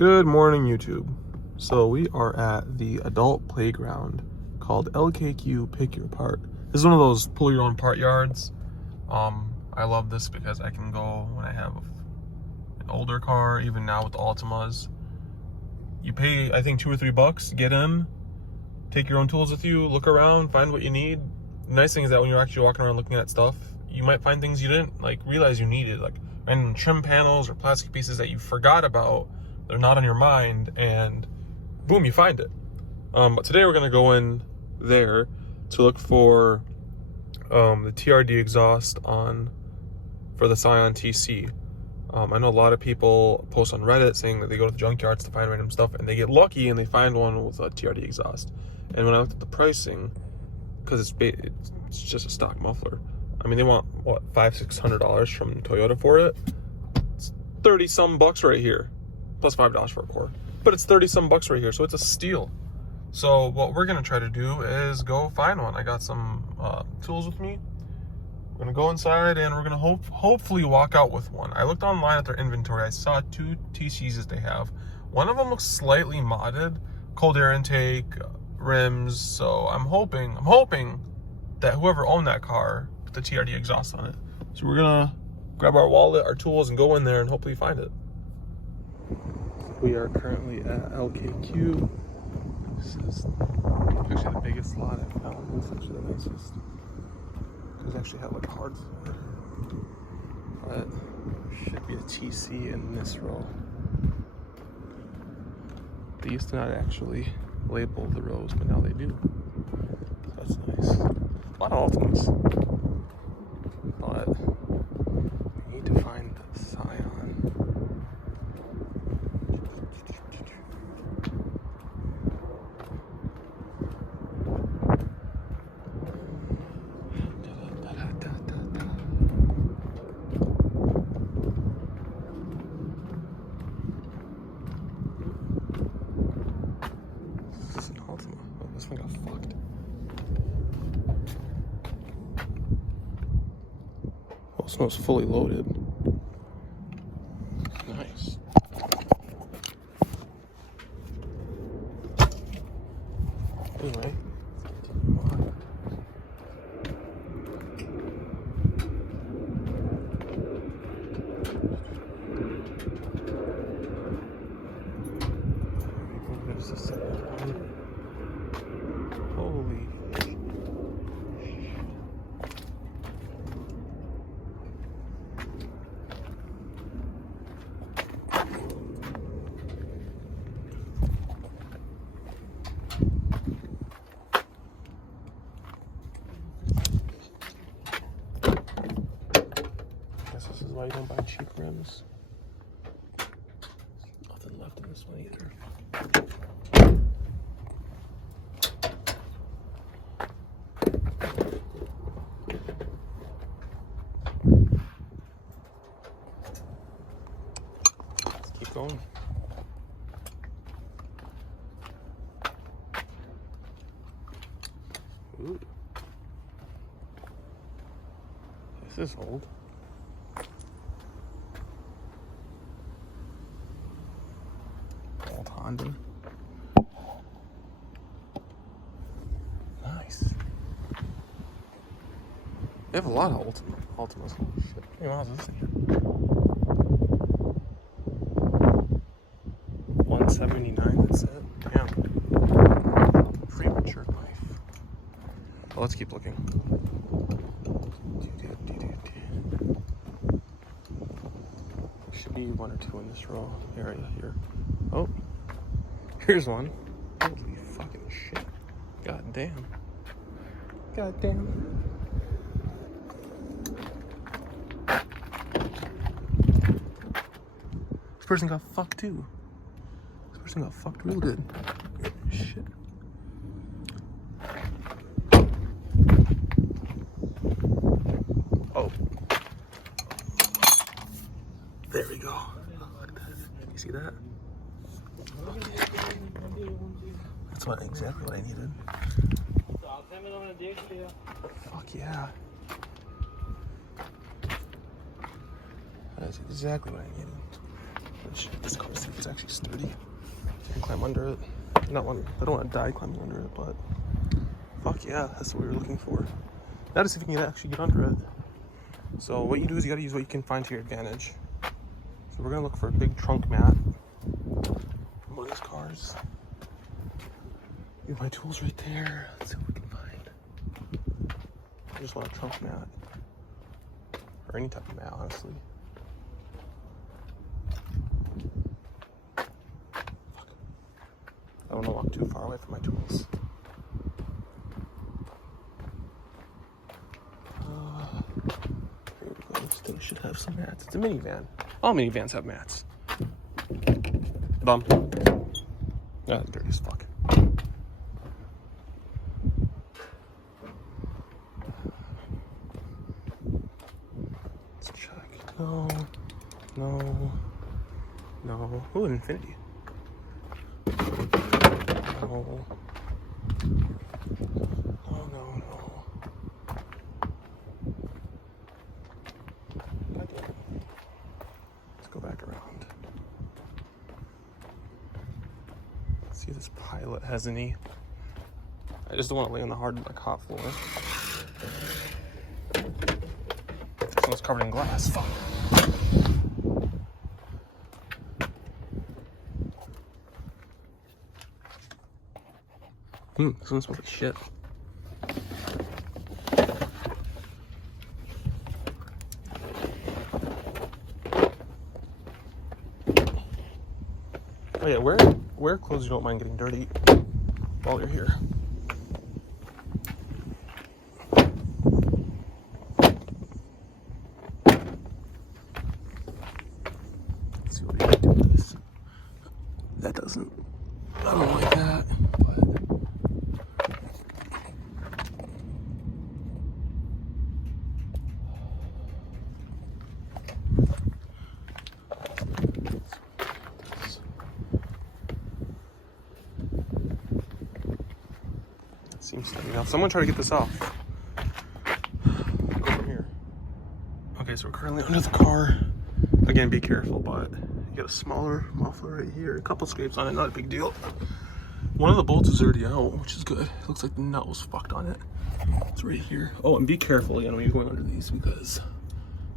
Good morning, YouTube. So we are at the adult playground called LKQ Pick Your Part. This is one of those pull your own part yards. I love this because I can go when I have an older car, even now with the Altimas. You pay, I think, $2 or $3, get in, take your own tools with you, look around, find what you need. The nice thing is that when you're actually walking around looking at stuff, you might find things you didn't realize you needed, like random trim panels or plastic pieces that you forgot about. They're not on your mind, and boom, you find it. But today we're gonna go in there to look for the TRD exhaust for the Scion TC. I know a lot of people post on Reddit saying that they go to the junkyards to find random stuff, and they get lucky and they find one with a TRD exhaust. And when I looked at the pricing, because it's just a stock muffler, I mean, they want what, $500-600 from Toyota for it. It's 30 some bucks right here, plus $5 for a core, but it's 30 some bucks right here, so it's a steal. So what we're gonna try to do is go find one. I got some tools with me. We're gonna go inside and we're gonna hopefully walk out with one. I looked online at their inventory. I saw 2 TCs that they have. One of them looks slightly modded, cold air intake, rims. So I'm hoping that whoever owned that car put the TRD exhaust on it. So we're gonna grab our wallet, our tools, and go in there and hopefully find it. We are currently at LKQ. This is actually the biggest lot I've found. It's actually the nicest. These actually have like hard floor. But should be a TC in this row. They used to not actually label the rows, but now they do. So that's nice. A lot of Altimas. But I need to find the Scion. This one got fucked. Oh, this one was fully loaded. Nice. Anyway. There's the second one. Holy shit. Guess this is why you don't buy cheap rims. Nothing left in this one either. Keep going. Ooh. This is old. Old Honda. Nice. They have a lot of Altimas. Shit. How many miles is this thing? 179, that's it. Damn. Premature life. Well, let's keep looking. Should be 1 or 2 in this row area here. Oh, here's one. Holy fucking shit. God damn. God damn. This person got fucked too. This person got fucked real good. Shit. Oh. There we go. Look at that. You see that? Okay. That's exactly what I needed. Fuck yeah. That's exactly what I needed. This car is it's actually sturdy. You can climb under it. I don't want to die climbing under it, but fuck yeah, that's what we were looking for. Now to see if you can actually get under it. So what you do is you gotta use what you can find to your advantage. So we're gonna look for a big trunk mat. One of these cars. Use my tools right there. Let's see what we can find. I just want a trunk mat. Or any type of mat, honestly. Fuck. I don't want to walk too far away from my tools. Here we go. Still should have some mats. It's a minivan. All minivans have mats. Bum. Ah, dirty as fuck. Let's check. No. No. No. Ooh, an infinity. No. No, no, no. Let's go back around. Let's see if this pilot has any. I just don't want to lay on the hard, like, hot floor. This one's covered in glass. Fuck. This one smells like shit. Oh yeah, wear clothes you don't mind getting dirty while you're here. Let's see what we can do with this. That doesn't. I don't like that. Seems steady enough. Someone try to get this off. Go from here. Okay, so we're currently under the car. Again, be careful, but you got a smaller muffler right here. A couple scrapes on it, not a big deal. One of the bolts is already out, which is good. It looks like the nut was fucked on it. It's right here. Oh, and be careful again when you're going under these because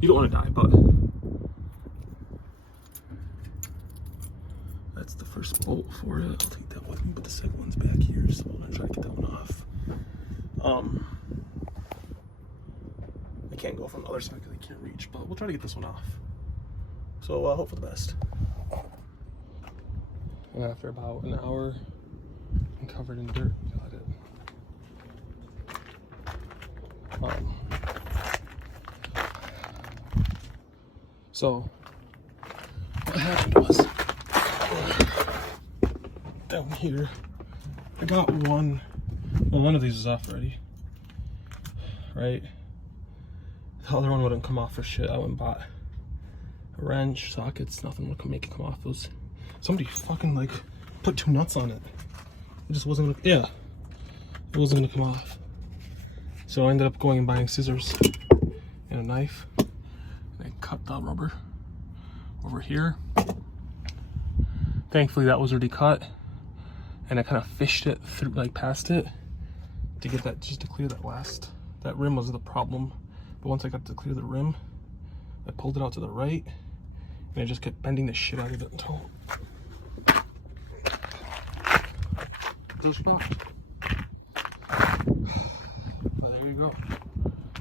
you don't want to die, but that's the first bolt for it. I'll take that with me, but the second one's back here, so I'm gonna try to get that one off. I can't go from the other side because I can't reach, but we'll try to get this one off. So hope for the best. And after about an hour, I'm covered in dirt. Got it. So what happened was down here, I got one. Well, one of these is off already, right? The other one wouldn't come off for shit. I went and bought a wrench, sockets, nothing would make it come off. Those somebody fucking like put two nuts on it. It just wasn't gonna, yeah, it wasn't gonna come off. So I ended up going and buying scissors and a knife, and I cut the rubber over here. Thankfully that was already cut, and I kind of fished it through, like past it, to get that, just to clear that rim was the problem. But once I got to clear the rim, I pulled it out to the right, and I just kept bending the shit out of it until just not. But there you go.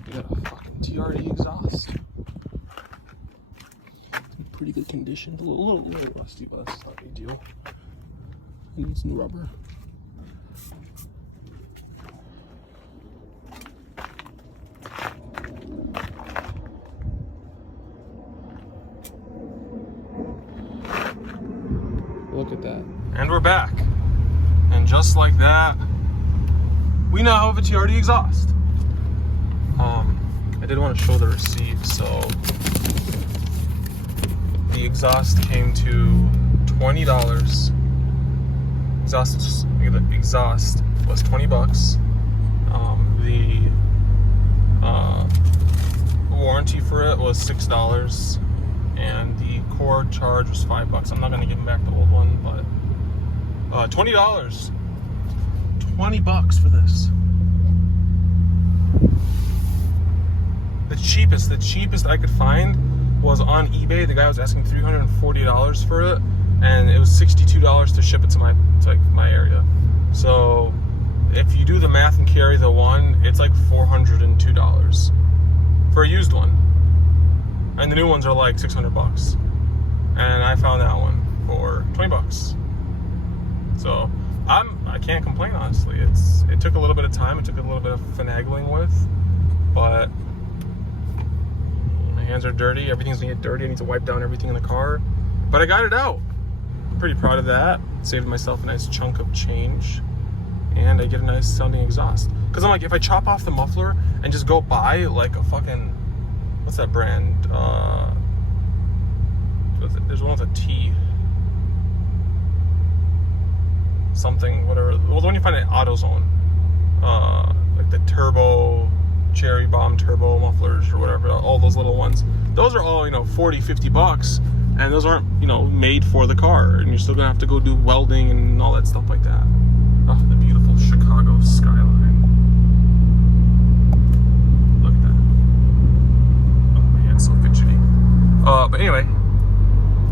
You got a fucking TRD exhaust. It's in pretty good condition. A little rusty, but that's not a big deal. It needs new rubber. Look at that. And we're back. And just like that, we now have a TRD exhaust. I did want to show the receipt, so the exhaust came to $20. The exhaust was 20 bucks. The warranty for it was $6. and the cord charge was $5. I'm not gonna give him back the old one, but $20. $20 for this. The cheapest I could find was on eBay. The guy was asking $340 for it, and it was $62 to ship it to my area. So if you do the math and carry the one, it's like $402 for a used one, and the new ones are like $600. And I found that one for $20. So I can't complain, honestly. It took a little bit of time. It took a little bit of finagling with, but my hands are dirty. Everything's gonna get dirty. I need to wipe down everything in the car, but I got it out. I'm pretty proud of that. Saved myself a nice chunk of change, and I get a nice sounding exhaust. Because I'm like, if I chop off the muffler and just go buy like a fucking, what's that brand? There's one with a T. Something, whatever. Well, the one you find at AutoZone. Like the turbo, cherry bomb turbo mufflers or whatever. All those little ones. Those are all, $40, $50. And those aren't, made for the car. And you're still going to have to go do welding and all that stuff like that. Oh, the beautiful Chicago skyline. Look at that. Oh man, so fidgety. But anyway,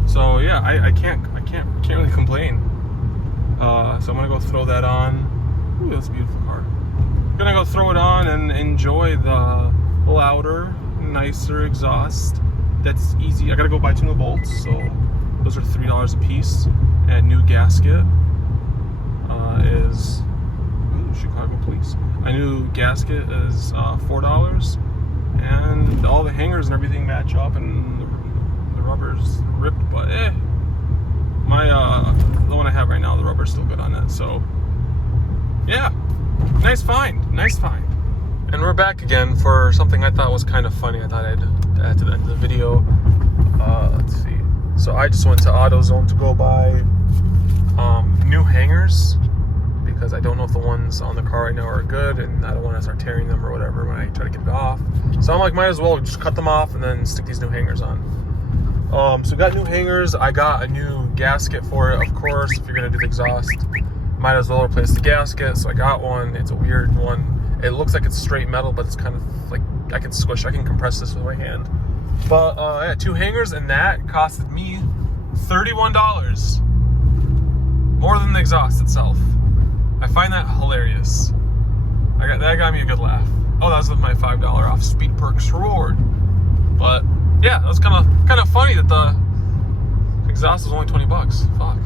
so yeah, I can't really complain. So I'm gonna go throw that on. Ooh, that's a beautiful car. I'm gonna go throw it on and enjoy the louder, nicer exhaust. That's easy. I gotta go buy 2 new bolts, so those are $3 a piece. And new gasket is Chicago Police. A new gasket is $4, and all the hangers and everything match up, and the rubber's ripped, but the one I have right now, the rubber's still good on it. So yeah, nice find. And we're back again for something I thought was kind of funny. I thought I'd add to the end of the video. Let's see. So I just went to AutoZone to go buy new hangers, because I don't know if the ones on the car right now are good, and I don't want to start tearing them or whatever when I try to get it off. So I'm like, might as well just cut them off and then stick these new hangers on. So got new hangers. I got a new gasket for it, of course. If you're gonna do the exhaust, might as well replace the gasket. So I got one. It's a weird one. It looks like it's straight metal, but it's kind of like, I can compress this with my hand. But I had 2 hangers, and that costed me $31. More than the exhaust itself. I find that hilarious. That got me a good laugh. Oh, that was with my $5 off Speed Perks reward. But yeah, that was kind of funny that the exhaust was only $20. Fuck.